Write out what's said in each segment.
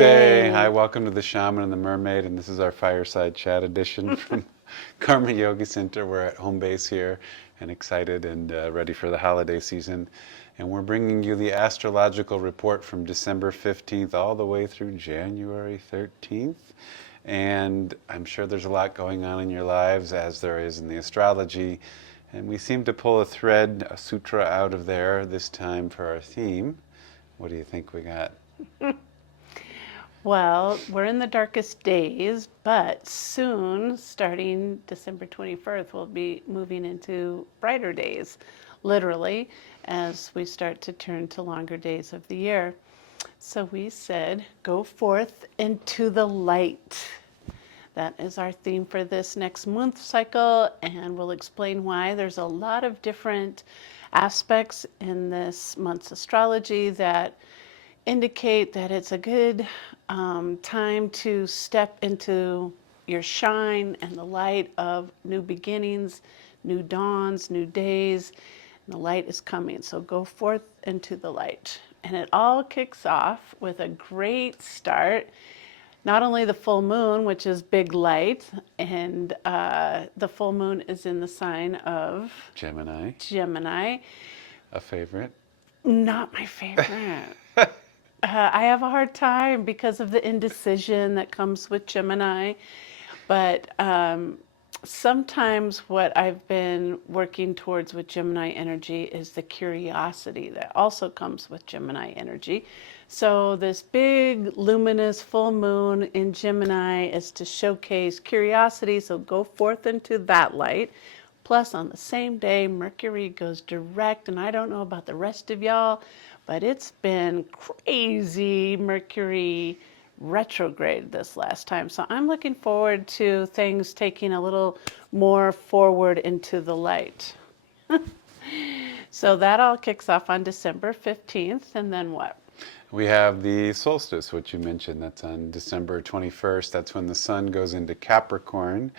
Namaste. Hi, welcome to the Shaman and the Mermaid, and this is our fireside chat edition from Karma Yoga Center. We're at home base here and excited and ready for the holiday season. And we're bringing you the astrological report from December 15th all the way through January 13th. And I'm sure there's a lot going on in your lives, as there is in the astrology. And we seem to pull a thread, a sutra out of there this time for our theme. What do you think we got? Well, we're in the darkest days, but soon, starting December 21st, we'll be moving into brighter days, literally, as we start to turn to longer days of the year. So we said, go forth into the light. That is our theme for this next month cycle, and we'll explain why. There's a lot of different aspects in this month's astrology that indicate that it's a good time to step into your shine and the light of new beginnings, new dawns, new days. And the light is coming, so go forth into the light. And it all kicks off with a great start. Not only the full moon, which is big light, and the full moon is in the sign of Gemini. Gemini. A favorite? Not my favorite. I have a hard time because of the indecision that comes with Gemini. But sometimes what I've been working towards with Gemini energy is the curiosity that also comes with Gemini energy. So this big luminous full moon in Gemini is to showcase curiosity. So go forth into that light. Plus, on the same day, Mercury goes direct, and I don't know about the rest of y'all, but it's been crazy Mercury retrograde this last time. So I'm looking forward to things taking a little more forward into the light. So that all kicks off on December 15th, and then what? We have the solstice, which you mentioned. That's on December 21st. That's when the sun goes into Capricorn,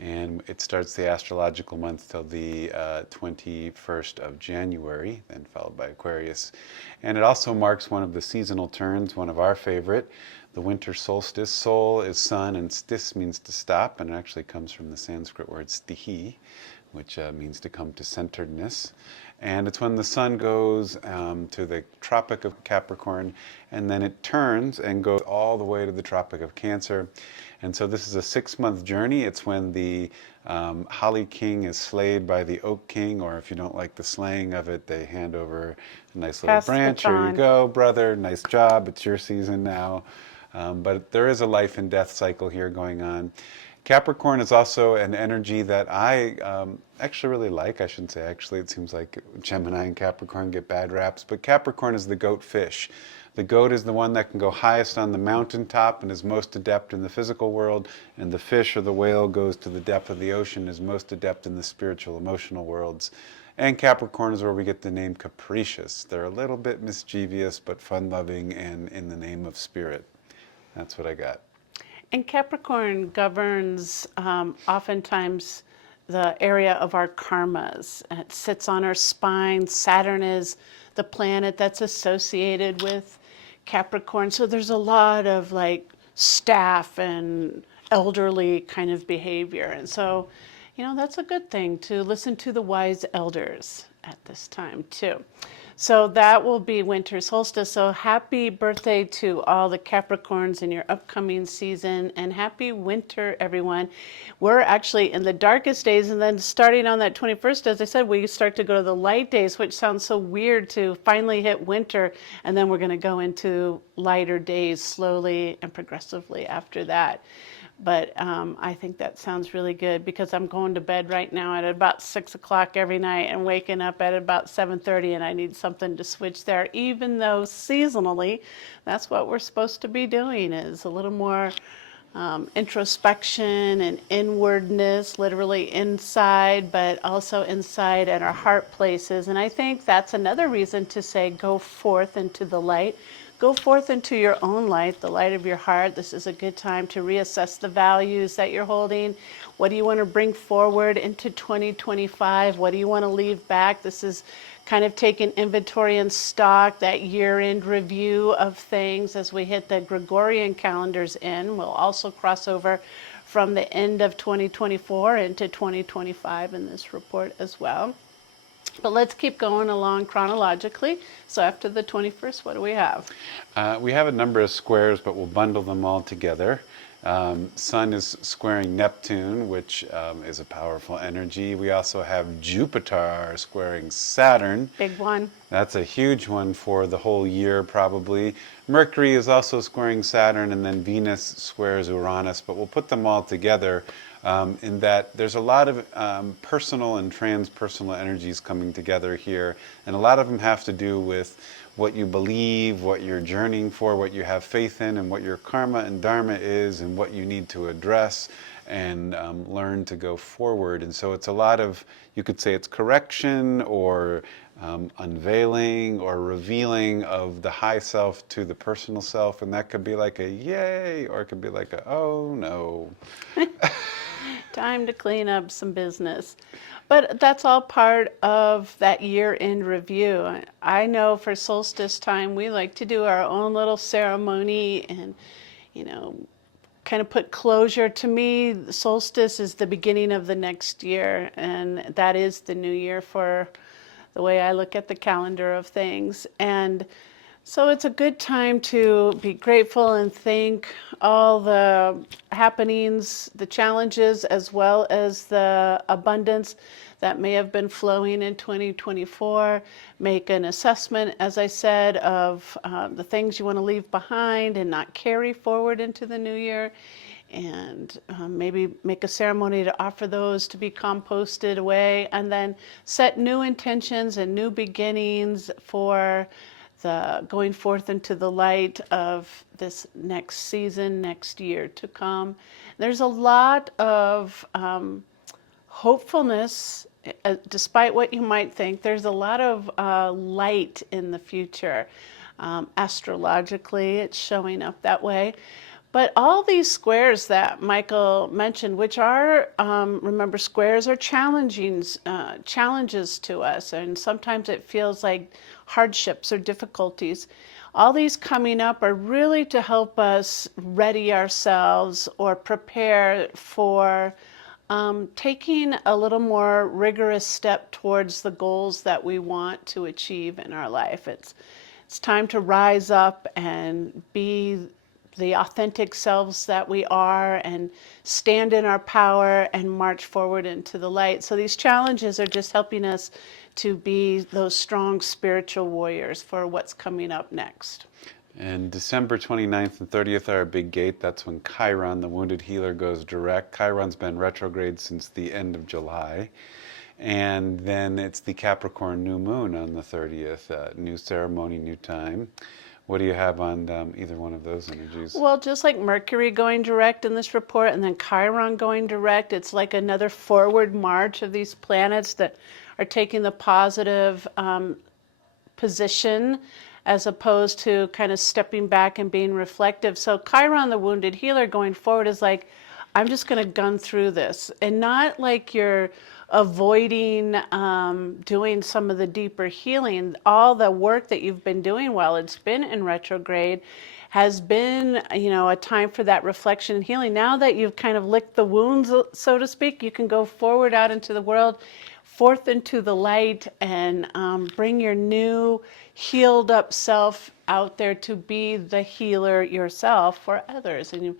and it starts the astrological month till the 21st of January, then followed by Aquarius. And it also marks one of the seasonal turns, one of our favorite, the winter solstice. Sol is sun, and stis means to stop, and it actually comes from the Sanskrit word stihi, which means to come to centeredness. And it's when the sun goes to the Tropic of Capricorn, and then it turns and goes all the way to the Tropic of Cancer. And so this is a 6-month journey. It's when the Holly King is slayed by the Oak King, or if you don't like the slaying of it, they hand over a nice little branch. Here you go, brother. Nice job. It's your season now. But there is a life and death cycle here going on. Capricorn is also an energy that I actually really like. I shouldn't say actually. It seems like Gemini and Capricorn get bad raps. But Capricorn is the goat fish. The goat is the one that can go highest on the mountaintop and is most adept in the physical world. And the fish or the whale goes to the depth of the ocean, is most adept in the spiritual, emotional worlds. And Capricorn is where we get the name capricious. They're a little bit mischievous, but fun-loving and in the name of spirit. That's what I got. And Capricorn governs oftentimes the area of our karmas. It sits on our spine. Saturn is the planet that's associated with Capricorn. So there's a lot of like staff and elderly kind of behavior. And so, that's a good thing to listen to the wise elders at this time too. So that will be winter solstice. So happy birthday to all the Capricorns in your upcoming season, and happy winter, everyone. We're actually in the darkest days, and then starting on that 21st, as I said, we start to go to the light days, which sounds so weird to finally hit winter, and then we're going to go into lighter days slowly and progressively after that. But I think that sounds really good because I'm going to bed right now at about 6 o'clock every night and waking up at about 7:30, and I need something to switch there, even though seasonally that's what we're supposed to be doing, is a little more introspection and inwardness, literally inside, but also inside at our heart places. And I think that's another reason to say go forth into the light. go forth into your own light, the light of your heart. This is a good time to reassess the values that you're holding. What do you want to bring forward into 2025? What do you want to leave back? This is kind of taking inventory and stock, that year-end review of things as we hit the Gregorian calendars in. We'll also cross over from the end of 2024 into 2025 in this report as well. But let's keep going along chronologically. So after the 21st, what do we have? We have a number of squares, but we'll bundle them all together. Sun is squaring Neptune, which is a powerful energy. We also have Jupiter squaring Saturn. Big one. That's a huge one for the whole year, probably. Mercury is also squaring Saturn, and then Venus squares Uranus, but we'll put them all together in that there's a lot of personal and transpersonal energies coming together here, and a lot of them have to do with what you believe, what you're journeying for, what you have faith in, and what your karma and dharma is, and what you need to address and learn to go forward. And so it's a lot of, you could say it's correction or unveiling or revealing of the high self to the personal self, and that could be like a yay, or it could be like a oh no. Time to clean up some business. But that's all part of that year-end review. I know for solstice time, we like to do our own little ceremony and, kind of put closure. To me, solstice is the beginning of the next year, and that is the new year for the way I look at the calendar of things. And so it's a good time to be grateful and thank all the happenings, the challenges, as well as the abundance that may have been flowing in 2024. Make an assessment, as I said, of the things you want to leave behind and not carry forward into the new year. And maybe make a ceremony to offer those to be composted away, and then set new intentions and new beginnings for the going forth into the light of this next season, next year to come. There's a lot of hopefulness, despite what you might think. There's a lot of light in the future. Astrologically, it's showing up that way. But all these squares that Michael mentioned, which are, remember, squares are challenges to us, and sometimes it feels like hardships or difficulties. All these coming up are really to help us ready ourselves or prepare for taking a little more rigorous step towards the goals that we want to achieve in our life. It's time to rise up and be the authentic selves that we are, and stand in our power and march forward into the light. So these challenges are just helping us to be those strong spiritual warriors for what's coming up next. And December 29th and 30th are a big gate. That's when Chiron, the wounded healer, goes direct. Chiron's been retrograde since the end of July. And then it's the Capricorn new moon on the 30th. New ceremony, new time. What do you have on either one of those energies? Well, just like Mercury going direct in this report, and then Chiron going direct, it's like another forward march of these planets that are taking the positive position, as opposed to kind of stepping back and being reflective. So Chiron, the wounded healer, going forward is like, I'm just going to gun through this, and not like you're avoiding doing some of the deeper healing. All the work that you've been doing while it's been in retrograde has been, a time for that reflection and healing. Now that you've kind of licked the wounds, so to speak, you can go forward out into the world, forth into the light, and bring your new healed up self out there to be the healer yourself for others. And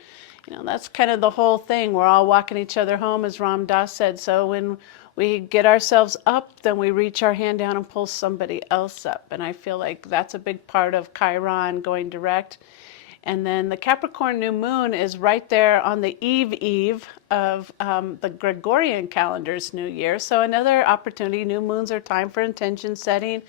that's kind of the whole thing. We're all walking each other home, as Ram Dass said. So when we get ourselves up, then we reach our hand down and pull somebody else up. And I feel like that's a big part of Chiron going direct. And then the Capricorn new moon is right there on the eve of the Gregorian calendar's new year. So another opportunity. New moons are time for intention setting.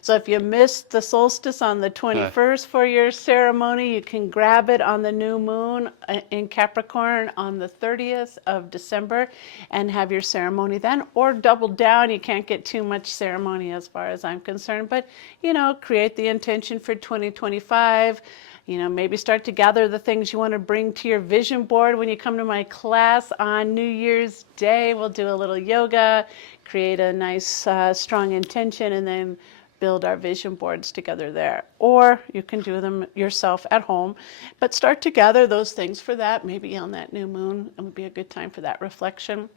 So if you missed the solstice on the 21st for your ceremony, you can grab it on the new moon in Capricorn on the 30th of December and have your ceremony then, or double down. You can't get too much ceremony as far as I'm concerned, but create the intention for 2025. Maybe start to gather the things you want to bring to your vision board when you come to my class on New Year's Day. We'll do a little yoga, create a nice, strong intention, and then build our vision boards together there. Or you can do them yourself at home, but start to gather those things for that. Maybe on that new moon, it would be a good time for that reflection.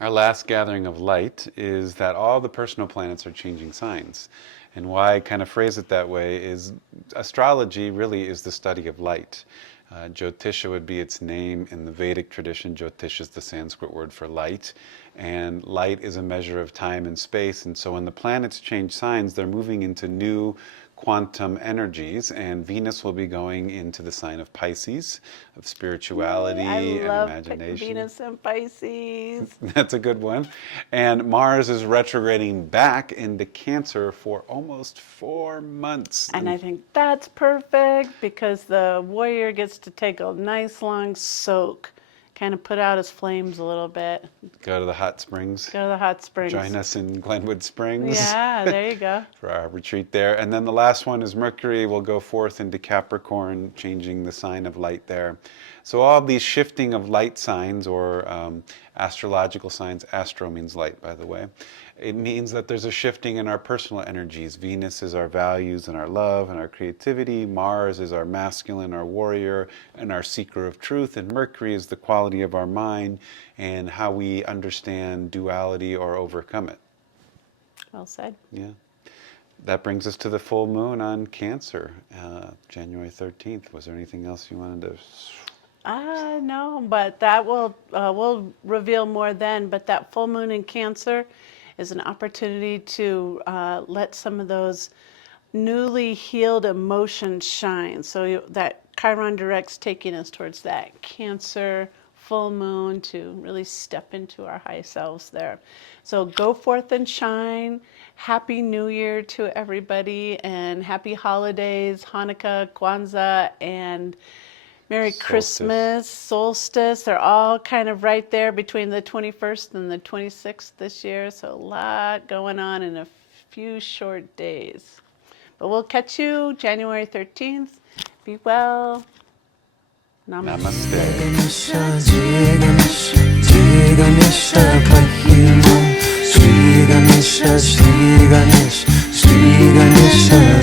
Our last gathering of light is that all the personal planets are changing signs. And why I kind of phrase it that way is astrology really is the study of light. Jyotisha would be its name in the Vedic tradition. Jyotisha is the Sanskrit word for light. And light is a measure of time and space. And so when the planets change signs, they're moving into new quantum energies, and Venus will be going into the sign of Pisces, of spirituality and imagination. Venus and Pisces. That's a good one. And Mars is retrograding back into Cancer for almost 4 months. And I think that's perfect because the warrior gets to take a nice long soak, kind of put out his flames a little bit. Go to the hot springs. Go to the hot springs. Join us in Glenwood Springs. Yeah, there you go. For our retreat there. And then the last one is Mercury will go forth into Capricorn, changing the sign of light there. So all these shifting of light signs or astrological signs, astro means light, by the way. It means that there's a shifting in our personal energies. Venus is our values and our love and our creativity. Mars is our masculine, our warrior, and our seeker of truth. And Mercury is the quality of our mind and how we understand duality or overcome it. Well said. Yeah. That brings us to the full moon on Cancer, January 13th. Was there anything else you wanted to... No, but that we'll reveal more then. But that full moon in Cancer is an opportunity to let some of those newly healed emotions shine. So that Chiron direct's taking us towards that Cancer full moon to really step into our high selves there. So go forth and shine. Happy New Year to everybody, and happy holidays, Hanukkah, Kwanzaa, and Merry Christmas, Solstice. They're all kind of right there between the 21st and the 26th this year. So a lot going on in a few short days. But we'll catch you January 13th. Be well. Namaste. Namaste.